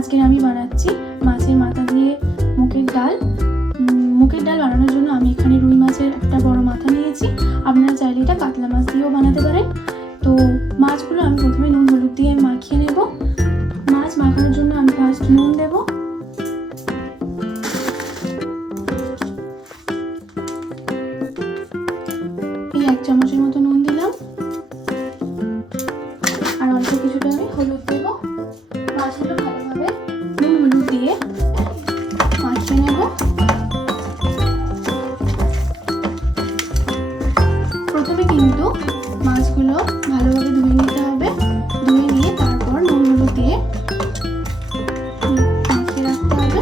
আজকে আমি বানাচ্ছি মাছের মাথা দিয়ে মুগের ডাল। মুগের ডাল বানানোর জন্য আমি এখানে রুই মাছের একটা বড় মাথা নিয়েছি। আপনারা চাইলে এটা কাতলা মাছ দিয়েও বানাতে পারেন। তো মাছগুলো আমি প্রথমে নুন হলুদ দিয়ে মাখিয়ে নেব। মাছ মাখানোর জন্য আমি ফার্স্ট নুন দেব, এই 1 চামচের মতো নুন দিলাম, আর অল্প কিছুটা আমি হলুদ দেব। মাছগুলো ভালোভাবে নুন হলুদ দিয়ে মাখিয়ে নেব। প্রথমে কিন্তু মাছগুলো ভালোভাবে ধুয়ে নিতে হবে। ধুয়ে নিয়ে তারপর নুন হলুদ দিয়ে মাখিয়ে রাখতে হবে।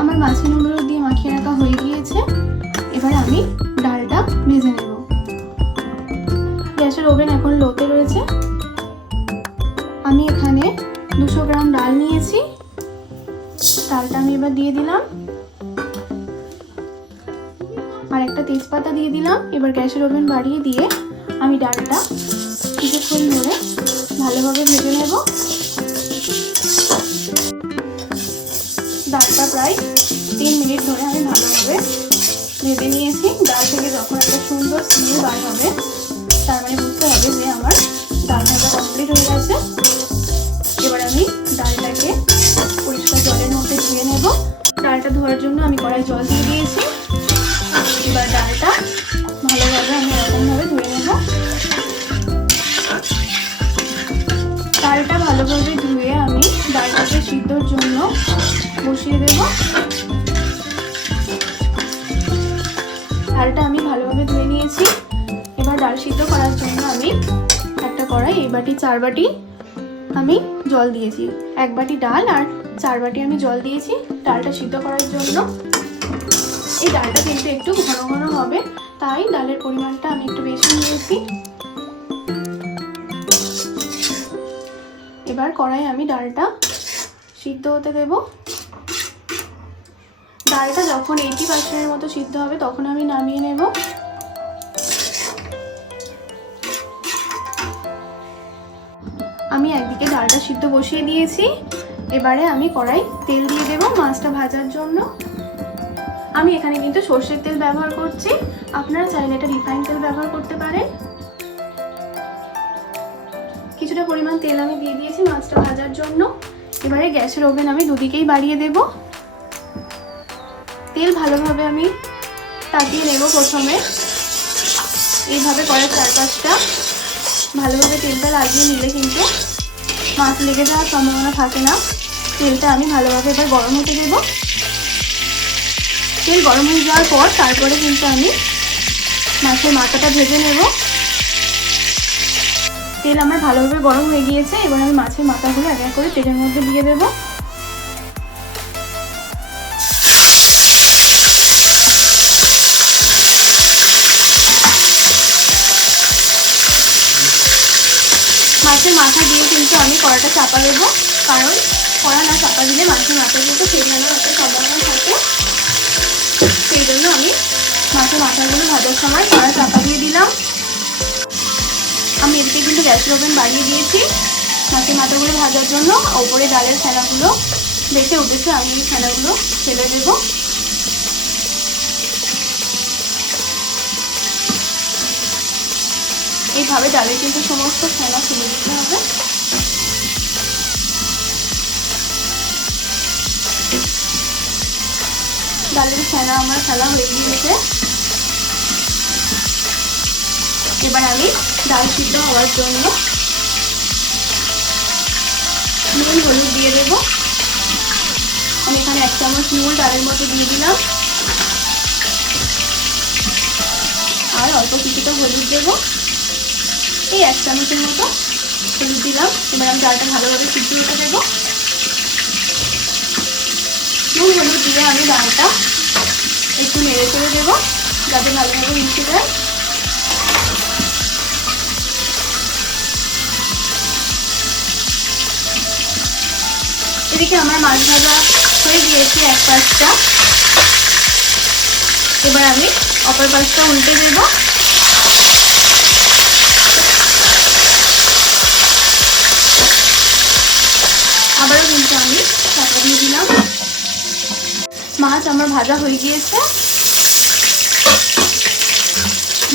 আমার মাছে নুন হলুদ দিয়ে মাখিয়ে রাখা হয়ে গিয়েছে। এবার আমি ডালটা ভেজে নেব। গ্যাসের ওভেন এখন লোতে রয়েছে। আমি এখানে 200 গ্রাম ডাল নিয়েছি। ডালটা আমি এবার দিয়ে দিলাম, আর একটা তেজপাতা দিয়ে দিলাম। এবার গ্যাসের ওভেন বাড়িয়ে দিয়ে আমি ডালটা কিছুক্ষণ ধরে ভালোভাবে ভেজে নেব। ডালটা প্রায় 3 মিনিট ধরে আমি ভালোভাবে ভেজে নিয়েছি। ডাল থেকে যখন একটা সুন্দর স্মেল বার হবে, তার মানে বুঝতে হবে যে আমার ডাল ভাজা কমপ্লিট হয়ে গেছে। এবার আমি ডালটাকে পরিষ্কার জলের মধ্যে ধুয়ে নেব। ডালটা ধোয়ার জন্য আমি কড়াই জল দিয়ে দিয়েছি। এবার ডালটা ভালোভাবে আমি এরকমভাবে ধুয়ে নেব। ডালটা ভালোভাবে ধুয়ে আমি ডালটাকে সিদ্ধর জন্য বসিয়ে দেব। ডালটা আমি ভালোভাবে ধুয়ে নিয়েছি। এবার ডাল সিদ্ধ করার জন্য আমি একটা কড়াই, এই বাটি 4 বাটি আমি জল দিয়েছি। 1 বাটি ডাল আর 4 বাটি আমি জল দিয়েছি ডালটা সিদ্ধ করার জন্য। এই ডালটা কিন্তু একটু ঘন ঘন হবে, তাই ডালের পরিমাণটা আমি একটু বেশি নিয়েছি। এবার কড়াই আমি ডালটা সিদ্ধ হতে দেব। ডালটা যখন 80% মতো সিদ্ধ হবে তখন আমি নামিয়ে নেব। আমি একদিকে ডালটা সিদ্ধ বসিয়ে দিয়েছি। এবারে আমি কড়াই তেল দিয়ে দেব মাছটা ভাজার জন্য। আমি এখানে কিন্তু সর্ষের তেল ব্যবহার করছি, আপনারা চাইলে এটা রিফাইন তেল ব্যবহার করতে পারেন। কিছুটা পরিমাণ তেল আমি দিয়ে দিয়েছি মাছটা ভাজার জন্য। এবারে গ্যাসের ওভেন আমি দুদিকেই বাড়িয়ে দেব। তেল ভালোভাবে আমি তাতিয়ে নেব। প্রথমে এইভাবে কড়ার চারপাশটা ভালোভাবে তেলটা লাগিয়ে নিলে কিন্তু মাছ লেগে যাওয়ার সম্ভাবনা থাকে না। তেলটা আমি ভালোভাবে এবার গরম হতে দেব। তেল গরম হয়ে যাওয়ার পর তারপরে কিন্তু আমি মাছের মাথাটা ভেজে নেব। তেল আমার ভালোভাবে গরম হয়ে গিয়েছে। এবার আমি মাছের মাথাগুলো এক এক করে তেলের মধ্যে দিয়ে দেব। মাছের মাথা দিয়ে কিন্তু আমি কড়াটা চাপা দেবো, কারণ কড়া না চাপা দিলে মাছের মাথা কিন্তু ফেটে যাওয়ার একটা সম্ভাবনা থাকে। সেই জন্য আমি মাছের মাথাগুলো ভাজার সময় কড়া চাপা দিয়ে দিলাম। আমি এদিকে কিন্তু গ্যাসের ওভেন বাড়িয়ে দিয়েছি মাছের মাথাগুলো ভাজার জন্য। ওপরে ডালের ফেনাগুলো বেঁচে উঠেছে, আমি এই ফেনাগুলো ফেলে দেব। এইভাবে ডালের কিন্তু সমস্ত ফেনা ফেলে দিতে হবে। ডালের ফেনা আমার ফেলা হয়ে গিয়েছে। এবার আমি ডাল সিদ্ধ হওয়ার জন্য নুন হলুদ দিয়ে দেব। আমি এখানে 1 চামচ নুন ডালের মধ্যে দিয়ে দিলাম, আর অল্প কিছুটা হলুদ দেব। এই 1 চামচের মতো হলুদ দিলাম। এবার আমি ডালটা ভালোভাবে সিদ্ধ হতে দেব। নুন হলুদ দিয়ে আমি ডালটা একটু নেড়ে চেড়ে দেবো যাতে ভালোভাবে মিশে যায়। এদিকে আমার মাছ ভাজা হয়ে গিয়েছে এক পাশটা। এবার আমি অপর পাশটা উল্টে দেব। আবারও কিন্তু আমি ঢাকা দিয়ে দিলাম। মাছ আমার ভাজা হয়ে গিয়েছে।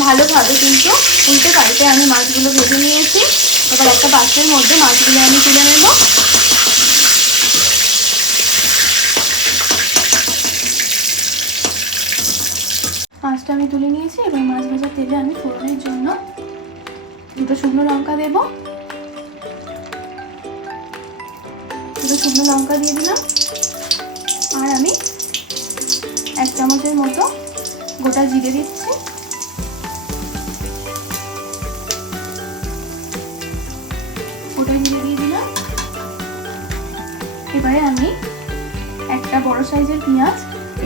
ভালোভাবে কিন্তু উল্টে পাল্টে আমি মাছগুলো ভেজে নিয়েছি। এবার একটা পাত্রের মধ্যে মাছগুলো আমি তুলে নেব। মাছটা আমি তুলে নিয়েছি। এবার মাছ ভাজার তেলে আমি ফোড়নের জন্য 2টো শুকনো লঙ্কা দেব। 2টো শুকনো লঙ্কা দিয়ে দিলাম। আর আমি 1 চামচের মতো গোটা জিরে দিচ্ছি। গোটা জিরে দিয়ে দিলাম। এবারে আমি একটা বড় সাইজের পেঁয়াজ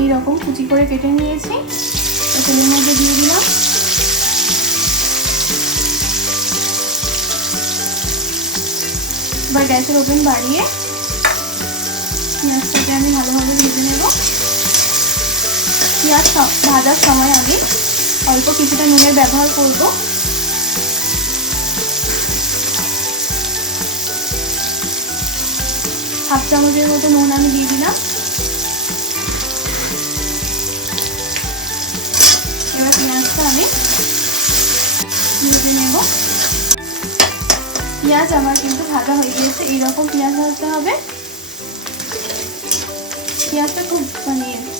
এইরকম কুচি করে কেটে নিয়েছি, তেলের মধ্যে দিয়ে দিলাম। এবার গ্যাসের ওভেন বাড়িয়ে পেঁয়াজটাকে আমি ভালোভাবে ভেজে নেব। পেঁয়াজ ভাজার সময় আমি অল্প কিছুটা নুনের ব্যবহার করব। হাফ চামচের মতো নুন আমি দিয়ে দিলাম। এবার পেঁয়াজটা আমি ভেজে নেব। পেঁয়াজ আমার কিন্তু ভাজা হয়ে গিয়েছে। এইরকম পেঁয়াজ ভাজতে হবে। পেঁয়াজটা খুব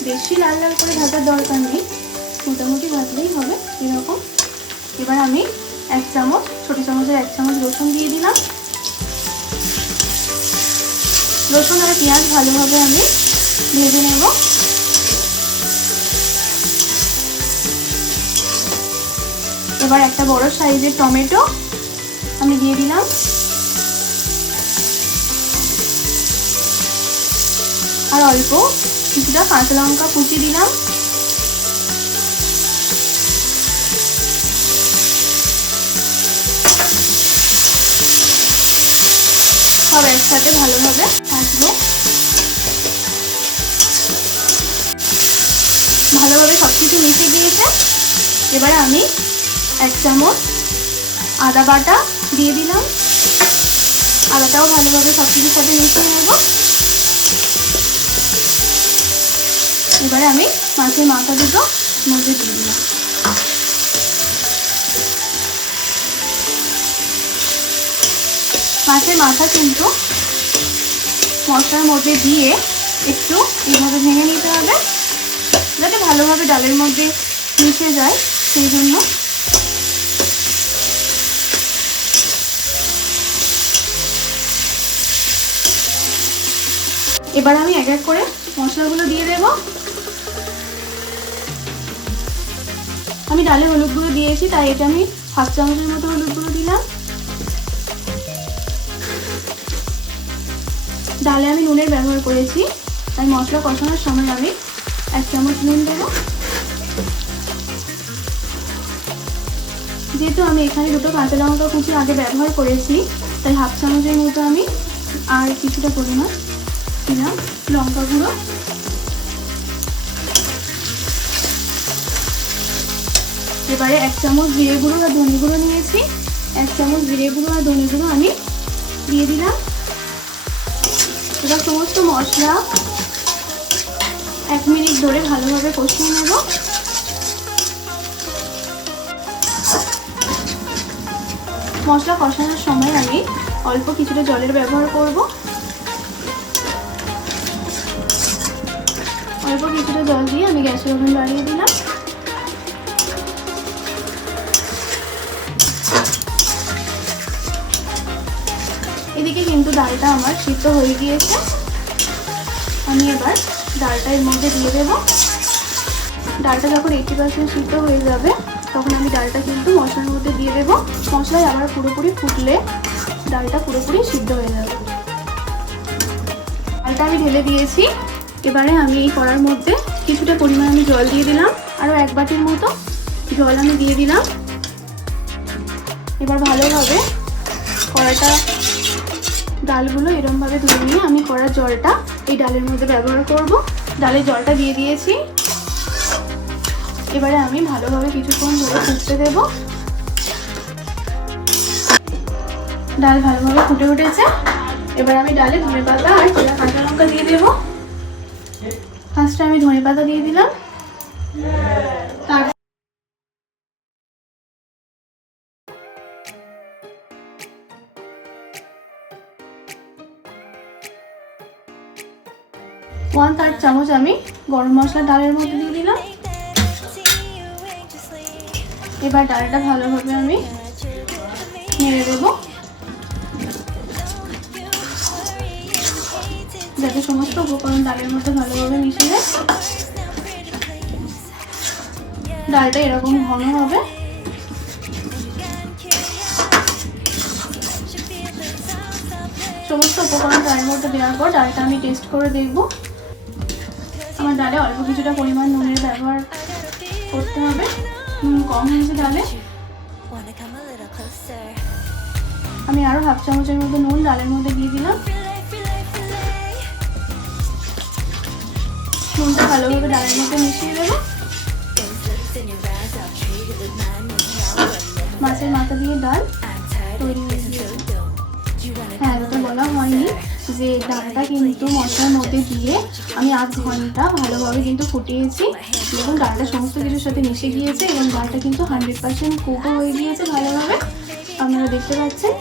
বেশি লাল লাল করে ভাজার দরকার নেই, মোটামুটি ভাজলেই হবে এরকম। এবার আমি 1 চামচ, ছোট চামচের 1 চামচ রসুন দিয়ে দিলাম। রসুন আর পেঁয়াজ ভালোভাবে আমি ভেজে নেব। এবার একটা বড় সাইজের টমেটো আমি দিয়ে দিলাম। আর অল্প কিছুটা কাঁচা লঙ্কা কুচি দিলাম। সব একসাথে ভালোভাবে ভাজবো। ভালোভাবে সবকিছু মিশে গিয়েছে। এবারে আমি 1 চামচ আদা বাটা দিয়ে দিলাম। আদাটাও ভালোভাবে সবকিছুর সাথে মিশিয়ে নেব। এবারে আমি মাছের মাথা দুটো মধ্যে দিয়ে দিলাম। মাছের মাথা কিন্তু মশলার মধ্যে দিয়ে একটু এইভাবে ভেঙে নিতে হবে, যাতে ভালোভাবে ডালের মধ্যে মিশে যায়, সেই জন্য। এবার আমি এক এক করে মশলাগুলো দিয়ে দেব। আমি ডালে হলুদ গুঁড়ো দিয়েছি, তাই এটা আমি হাফ চামচের মতো হলুদ গুঁড়ো দিলাম। ডালে আমি নুনের ব্যবহার করেছি, তাই মশলা কষানোর সময় আমি 1 চামচ নুন দেব। যেহেতু আমি এখানে 2টো কাঁচা লঙ্কা কুচি আগে ব্যবহার করেছি, তাই হাফ চামচের মতো আমি আর কিছুটা পরিমাণ দিলাম লঙ্কা গুঁড়ো। এবারে 1 চামচ জিরে গুঁড়ো আর ধনে গুঁড়ো নিয়েছি। 1 চামচ জিরে গুঁড়ো আর ধনে গুঁড়ো আমি দিয়ে দিলাম। এবার সমস্ত মশলা 1 মিনিট ধরে ভালোভাবে কষিয়ে নেব। মশলা কষানোর সময় আমি অল্প কিছুটা জলের ব্যবহার করব। অল্প কিছুটা জল দিয়ে আমি গ্যাসের ওভেন বাড়িয়ে দিলাম। এদিকে কিন্তু ডালটা আমার সিদ্ধ হয়ে গিয়েছে। আমি এবার ডালটা এর মধ্যে দিয়ে দেব। ডালটা যখন 80% সিদ্ধ হয়ে যাবে, তখন আমি ডালটা কিন্তু মশলার মধ্যে দিয়ে দেব। মশলায় আবার পুরোপুরি ফুটলে ডালটা পুরোপুরি সিদ্ধ হয়ে যাবে। ডালটা আমি ঢেলে দিয়েছি। এবারে আমি এই কড়ার মধ্যে কিছুটা পরিমাণ আমি জল দিয়ে দিলাম। আরও 1 বাটির মতো জল আমি দিয়ে দিলাম। এবার ভালোভাবে কড়াটা ডালগুলো এরমভাবে ধুয়ে নিয়ে আমি কড়ার জলটা এই ডালের মধ্যে ব্যবহার করব। ডালের জলটা দিয়ে দিয়েছি। এবারে আমি ভালোভাবে কিছুক্ষণ ধরে ফুটতে দেব। ডাল ভালোভাবে ফুটে উঠেছে। এবার আমি ডালে ধনেপাতা আর চেরা কাঁচা লঙ্কা দিয়ে দেবো। ফার্স্টে আমি ধনেপাতা দিয়ে দিলাম, তারপর 1/3 চামচ আমি গরম মশলা ডালের মধ্যে দিয়ে দিলাম। এবার ডালটা ভালোভাবে আমি নেড়ে দেবো যাতে সমস্ত উপকরণ ডালের মধ্যে ভালোভাবে মিশে যায়। ডালটা এরকম ঘন হবে। সমস্ত উপকরণ ডালের মধ্যে দেওয়ার পর ডালটা আমি টেস্ট করে দেখব। আমার ডালে অল্প কিছুটা পরিমাণ নুনের ব্যবহার করতে হবে, নুন কম হয়েছে ডালে। আমি আরো 1/2 চামচের মতো নুন ডালের মধ্যে দিয়ে দিলাম। নুনটা ভালোভাবে ডালের মধ্যে মিশিয়ে দেবো। মাছের মাথা দিয়ে ডাল তৈরি হয়ে গেছে। হ্যাঁ, এটা বলা হয়নি যে ডালটা কিন্তু মশলার মধ্যে দিয়ে আমি 1/2 ঘন্টা ভালোভাবে কিন্তু ফুটিয়েছি এবং ডালটা সমস্ত কিছুর সাথে মিশে গিয়েছে এবং ডালটা কিন্তু 100% কুকও হয়ে গিয়েছে ভালোভাবে, আপনারা দেখতে পাচ্ছেন।